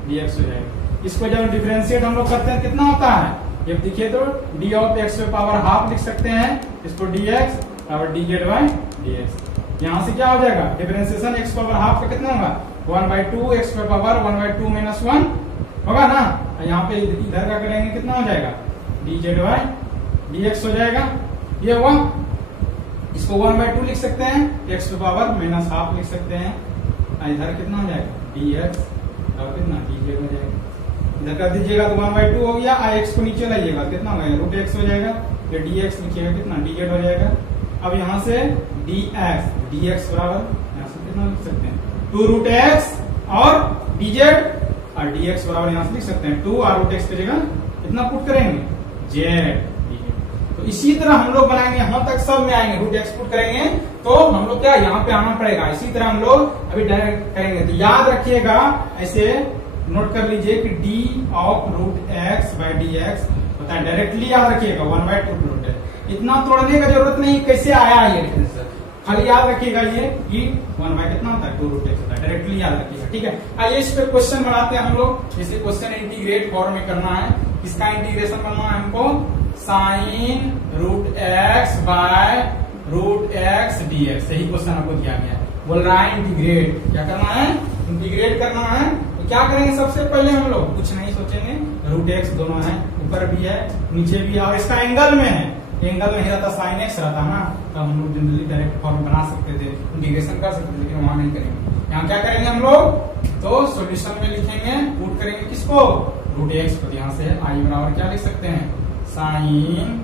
D x हो जाएगा। इसको जब डिफरेंशिएट हम लोग करते हैं कितना होता है, जब देखिए तो डी ऑफ एक्स पे पावर हाफ लिख सकते हैं, इसको डी एक्स और D Z by D x. यहाँ से क्या हो जाएगा, डिफरेंशिएशन एक्स पावर हाफ का कितना होगा, 1/2 एक्स पे पावर 1/2 माइनस 1 होगा ना। यहाँ पे इधर का करेंगे कितना हो जाएगा, d Z by D x हो जाएगा, ये हुआ। इसको 1/2 लिख सकते हैं, x to power minus half लिख सकते हैं, इधर कितना हो जाएगा, डी एक्स और कितना डी जेड हो जाएगा। इधर कर दीजिएगा तो 1/2 हो गया, एक्स को नीचे लाइएगा कितना हो जाएगा, रूट एक्स हो जाएगा, ये डी एक्स लिखिएगा कितना, डी जेड हो जाएगा। अब यहाँ से डी एक्स बराबर यहाँ से कितना लिख सकते हैं, 2 रूट एक्स और डी जेड, और डी एक्स बराबर यहाँ से लिख सकते हैं 2 और रूट एक्स की जगह कितना पुट करेंगे, जेड। तो इसी तरह हम लोग बनाएंगे, यहाँ तक सब में आएंगे, रूट एक्स पुट करेंगे तो हम लोग क्या यहाँ पे आना पड़ेगा। इसी तरह हम लोग अभी डायरेक्ट करेंगे, तो याद रखिएगा ऐसे नोट कर लीजिए कि d of root x by D x होता है, डायरेक्टली याद रखिएगा 1/2 रूट एक्स। इतना तोड़ने का जरूरत नहीं, कैसे आया ये खाली याद रखिएगा ये कि 1 कितना होता है, 2 रूट एक्स होता है, डायरेक्टली याद रखिएगा, ठीक है। आइए इस पे क्वेश्चन बनाते हैं हम लोग। जैसे क्वेश्चन इंटीग्रेट फॉर्म में करना है, इसका इंटीग्रेशन करना है हमको, sine root x by root x d x, यही क्वेश्चन आपको दिया गया है। बोल रहा है इंटीग्रेट, क्या करना है, इंटीग्रेट करना है। तो क्या करेंगे, सबसे पहले हम लोग कुछ नहीं सोचेंगे, रूट एक्स दोनों है, ऊपर भी है नीचे भी है, और इसका एंगल में है, एंगल में रहता साइन एक्स रहता ना, तो हम लोग जनरली डायरेक्ट फॉर्म बना सकते थे, इंटीग्रेशन कर सकते थे, लेकिन वहां नहीं करेंगे। यहाँ क्या करेंगे हम लोग, तो सॉल्यूशन में लिखेंगे, पुट करेंगे किसको, रूट एक्स को। यहाँ से आई बराबर क्या लिख सकते हैं, sine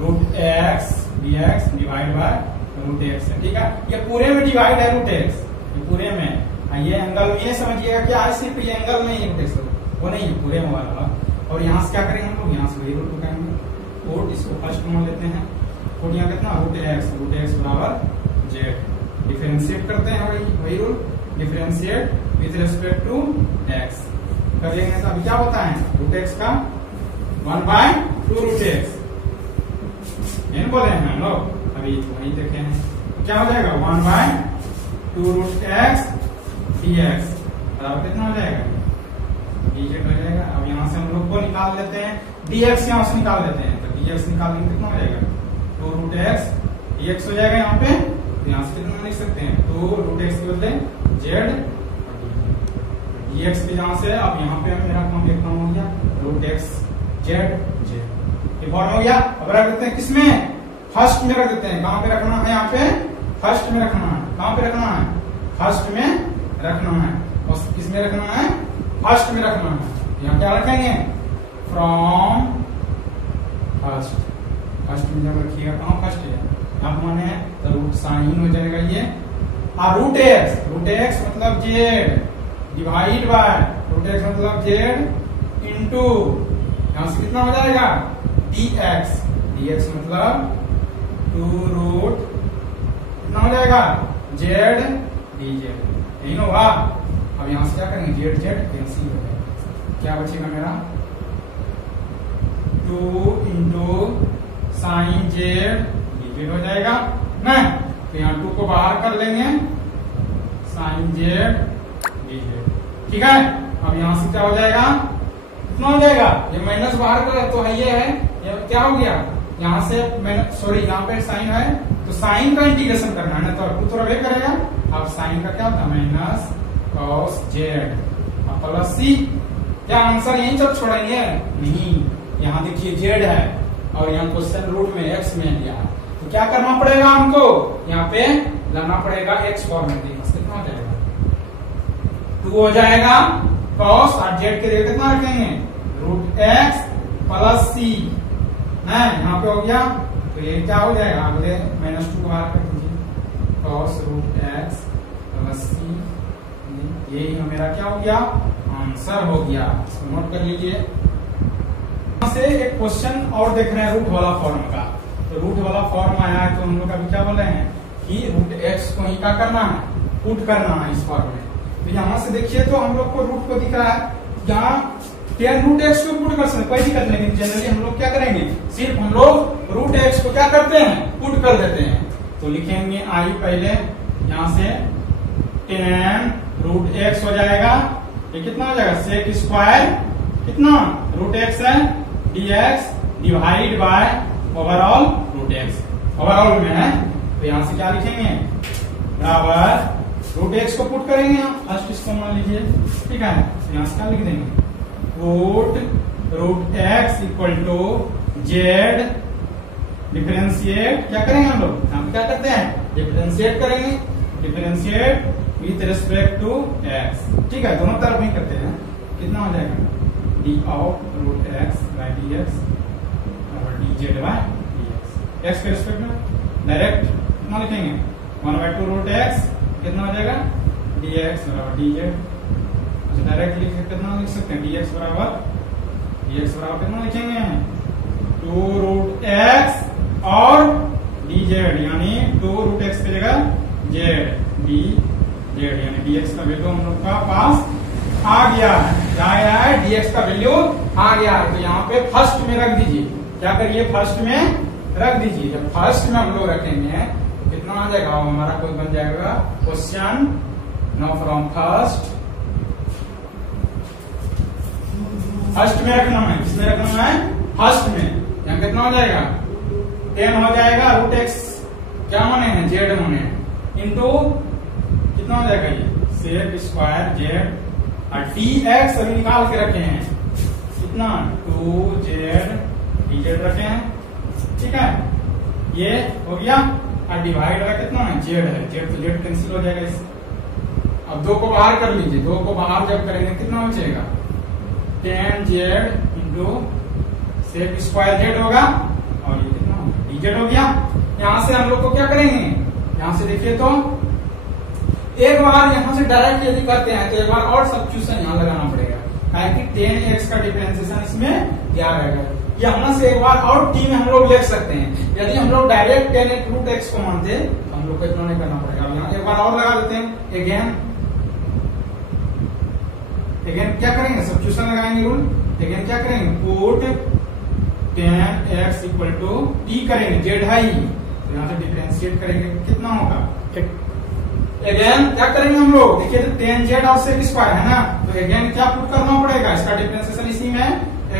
root x d x divide by root x है, ठीक है। ये पूरे में डिवाइड है रूट एक्स, ये पूरे में, ये एंगल में, ये समझिएगा क्या है, सिर्फ ये एंगल में ही रूट एक्स वो नहीं है, पूरे में वाला। और यहाँ से क्या करेंगे हम लोग, यहाँ से वही रूट लगाएंगे, कोड इसको फर्स्ट मान लेते हैं, कोड यहाँ कितना, रूट एक्स बराबर जेड, डिफरेंशिएट करते हैं वही rule, differentiate with respect to x करेंगे तो अभी क्या होता है, रूट एक्स का 1/2 रूट एक्स, ये बोले हैं हम लोग, अभी वही देखे हैं, तो क्या हो जाएगा 1/2 रूट एक्स डी एक्स बराबर कितना हो जाएगा, डी जेड हो जाएगा। अब यहाँ से हम लोग को निकाल लेते हैं, डी एक्स यहाँ से निकाल लेते हैं, तो डी एक्स निकालेंगे कितना हो जाएगा, 2 रूट एक्स डी एक्स हो जाएगा यहाँ पे, तो यहाँ से कितना लिख सकते हैं, 2 रूट एक्स के बदले जेड डी एक्स के जहाँ से, अब यहाँ पे मेरा काम एक काम हो गया, रूट एक्स जेड जेड, ये फॉर्म हो गया। अब रख देते हैं किसमें, फर्स्ट में रख देते हैं, कहाँ पे रखना है, यहाँ पे फर्स्ट में रखना है, कहाँ पे रखना है, फर्स्ट में रखना है, और किसमें रखना है, फर्स्ट में रखना है। यहाँ क्या रखेंगे, फ्रॉम फर्स्ट में जब रखिएगा, कहाँ फर्स्ट है, आप माने तो रूट साइन हो जाएगा ये, और रूट एक्स मतलब z divide by root x मतलब जेड इंटू, यहाँ से कितना हो जाएगा, डी एक्स मतलब 2 रूट कितना हो जाएगा, जेड डी जेड, यही होगा। अब यहाँ से क्या करेंगे, जेड जेड कैंसिल हो जाएगा, क्या बचेगा मेरा, 2 into sine Z d z हो जाएगा ना। तो यहाँ 2 को बाहर कर लेंगे, साइन जेड डी जेड, ठीक है। अब यहाँ से क्या हो जाएगा, कितना हो जाएगा, ये माइनस बाहर कर तो है, ये है, ये क्या हो गया, यहाँ से सॉरी यहाँ पे साइन है, तो साइन का इंटीग्रेशन करना है ना, तो 2 थोड़ा वे करेगा। अब साइन का क्या होता है, माइनस कॉस जेड प्लस सी, क्या आंसर यही सब छोड़ेंगे, नहीं, यहाँ देखिए जेड है और यहाँ क्वेश्चन रूट में एक्स में लिया है, तो क्या करना पड़ेगा हमको, यहाँ पे लाना पड़ेगा एक्स फॉर्म में। कितना हो जाएगा 2 हो जाएगा कॉस और जेड के जगह कितना रखेंगे रूट एक्स प्लस सी है, यहाँ पे हो गया। तो ये क्या हो जाएगा, अगले -2 को बाहर कर दीजिए, cos root x plus C, ये मेरा क्या हो गया आंसर हो गया। इसको नोट कर लीजिए। यहाँ से एक क्वेश्चन और देख रहे हैं रूट वाला फॉर्म का, तो रूट वाला फॉर्म आया है तो हम लोग अभी क्या बोल रहे हैं कि रूट एक्स को ही क्या करना है, पुट करना है इस फॉर्म में। तो यहाँ से देखिए तो हम लोग को रूट को दिख रहा है, यहाँ 10 रूट एक्स को पुट कर सकते कोई दिक्कत नहीं, लेकिन जनरली हम लोग क्या करेंगे, सिर्फ हम लोग रूट एक्स को क्या करते हैं पुट कर देते हैं। तो लिखेंगे आई पहले, यहाँ से 10 रूट एक्स हो जाएगा, ये कितना हो जाएगा सेक स्क्वायर कितना रूट एक्स है dx divide by overall root x, overall में है। तो यहाँ से क्या लिखेंगे बराबर रूट एक्स को पुट करेंगे, यहाँ फर्स्ट इसको मान लीजिए, ठीक है। तो यहाँ से क्या लिख देंगे put root x equal to z, differentiate क्या करेंगे हम लोग, हम क्या करते हैं डिफरेंशिएट करेंगे, differentiate with respect to x, ठीक है, दोनों तरफ ही करते हैं। कितना हो जाएगा D of root x by D x और D Z by D x, x के रिस्पेक्ट में डायरेक्ट कितना लिखेंगे 1/2 रूट एक्स कितना हो जाएगा डी एक्स बराबर डी जेड। अच्छा डायरेक्ट कितना लिख सकते हैं डी एक्स बराबर कितना लिखेंगे 2 रूट एक्स और डी जेड, यानी 2 रूट एक्स की जगह जेड डी जेड, यानी dx का वैल्यू हम लोग का पास आ गया है। क्या आया है dx का वैल्यू आ गया है। तो यहाँ पे फर्स्ट में रख दीजिए, क्या करिए फर्स्ट में रख दीजिए। जब फर्स्ट में हम लोग रखेंगे तो कितना आ जाएगा, हमारा कोई बन जाएगा क्वेश्चन नाउ फ्रॉम फर्स्ट में रखना है, किसमें रखना है फर्स्ट में। यहाँ कितना हो जाएगा 10 हो जाएगा रूट एक्स क्या माने हैं जेड माने हैं इंटू कितना हो जाएगा ये सेक स्क्वायर जेड और डी एक्स अभी निकाल के रखे हैं कितना 2 जेड डी जेड रखे हैं, ठीक है, ये हो गया। और डिवाइड का कितना है जेड है, जेड तो जेड कैंसिल हो जाएगा इससे। अब 2 को बाहर कर लीजिए, 2 को बाहर जब करेंगे कितना बचेगा 10 z into sec square z होगा और ये कितना होगा डी जेड हो गया। यहाँ से हम लोग को क्या करेंगे, यहाँ से देखिए तो एक बार यहाँ से डायरेक्ट यदि करते हैं तो एक बार और सब्स्टिट्यूशन यहाँ लगाना पड़ेगा, ताकि 10x का डिफरेंशिएशन इसमें क्या रहेगा। यहाँ से एक बार और टी में हम लोग लिख सकते हैं। यदि हम लोग डायरेक्ट 10 रूट एक्स को मानते तो हम लोग को इतना नहीं करना पड़ेगा। यहाँ एक बार और लगा देते हैं अगेन क्या करेंगे सब्स्टिट्यूशन लगाएंगे रूल, अगेन क्या करेंगे put 10x equal to t करेंगे, जेड है ही तो यहाँ से डिफरेंशिएट करेंगे कितना होगा अगेन क्या करेंगे हम लोग देखिए तो 10 जेड और सेक स्क्वायर है ना, तो अगेन क्या पुट करना पड़ेगा इसका डिफरेंशिएशन इसी में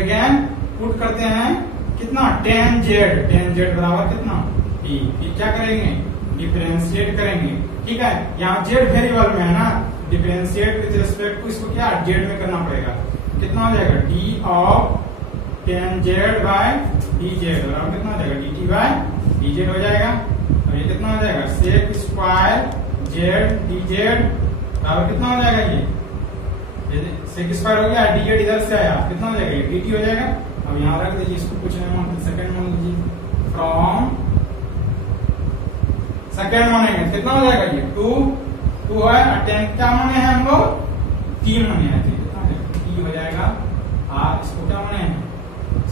अगेन पुट करते हैं कितना 10 जेड बराबर कितना टी, फिर क्या करेंगे डिफरेंशिएट करेंगे, ठीक है। यहाँ जेड वेरिएबल में है ना, डिफरेंशिएट विद रिस्पेक्ट टू इसको क्या जेड में करना पड़ेगा, कितना हो जाएगा D of 10 z by d z बराबर कितना हो जाएगा d t by d z हो जाएगा। और ये कितना हो जाएगा sec square z d z बराबर कितना हो जाएगा ये सेक स्क्वायर हो गया, डी जेड इधर से आया कितना हो जाएगा ये डी टी हो जाएगा। अब यहाँ रख दीजिए इसको, कुछ नहीं मानते सेकंड मान लीजिए, फ्रॉम सेकंड मानेंगे कितना हो जाएगा ये 2 है और 10 क्या माने हैं हम लोग 3 माने हैं, कितना टी हो जाएगा और इसको क्या माने हैं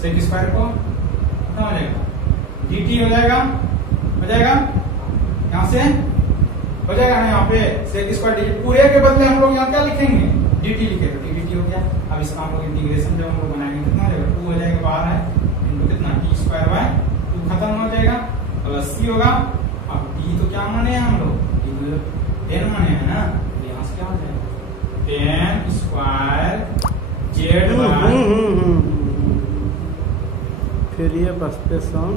सेक स्क्वायर को कितना हो जाएगा डी टी हो जाएगा यहाँ से हो जाएगा ना, यहाँ पे सेक स्क्वायर डी पूरे के बदले हम लोग यहाँ क्या लिखेंगे डी टी लिखे तो डी टी हो गया। अब इसका हम लोग इंटीग्रेशन जब हम लोग बनाएंगे कितना हो जाएगा 2 हो जाएगा बाहर है इंटू कितना टी स्क्वायर बाय 2 खत्म हो जाएगा प्लस सी होगा। अब टी तो क्या माने हैं हम लोग 10 माने हैं ना, यहाँ से क्या हो जाएगा 10 स्क्वायर जेड बाय फिर ये बसपेशन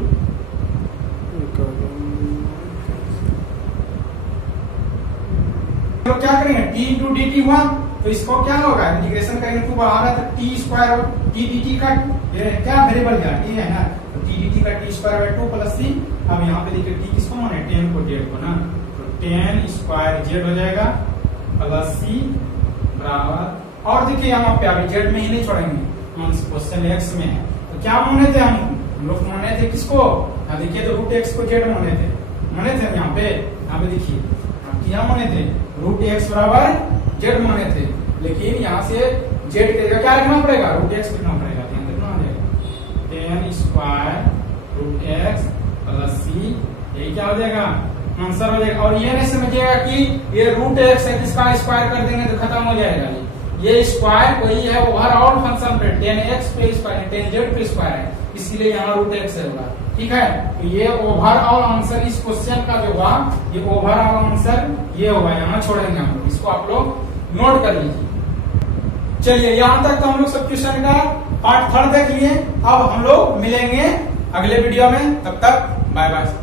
तो क्या करेंगे टी इंटू डी टी हुआ तो इसको क्या होगा इंटीग्रेशन करेंगे 2 बाहर है तो T square T D T का ये क्या वेरिएबल क्या टी है ना, तो टी डी टी का T square by 2 plus C. अब यहाँ पे देखिए टी किसको माने, टेन को जेड को ना, तो टेन स्क्वायर जेड हो जाएगा प्लस सी बराबर, और देखिए यहाँ पे अभी जेड में ही नहीं छोड़ेंगे, क्वेश्चन एक्स में है तो क्या माने थे हम लोग, माने थे किसको, यहाँ देखिए तो रूट एक्स को जेड माने थे यहाँ पे देखिए क्या माने थे, रूट एक्स बराबर जेड माने थे, लेकिन यहाँ से जेड के जगह क्या रखना पड़ेगा, रूट एक्स लिखना पड़ेगा, ध्यान रखना हो जाएगा ten square root x plus C, यही क्या हो जाएगा आंसर हो जाएगा। और ये नहीं समझिएगा कि ये रूट एक्स है किसका स्क्वायर कर देंगे तो खत्म हो जाएगा, ये स्क्वायर वही है ओवरऑल फंक्शन पे, टेन एक्स पे स्क्वायर टेन जेड पे स्क्वायर है, इसीलिए यहाँ रूट एक्स होगा, ठीक है। तो ये ओवरऑल आंसर इस क्वेश्चन का जो हुआ, ये ओवरऑल आंसर ये होगा, यहाँ छोड़ेंगे हम लोग, इसको आप लोग नोट कर लीजिए। चलिए यहाँ तक तो हम लोग सब्स्टिट्यूशन का पार्ट 3 देख लिए, अब हम लोग मिलेंगे अगले वीडियो में, तब तक बाय बाय।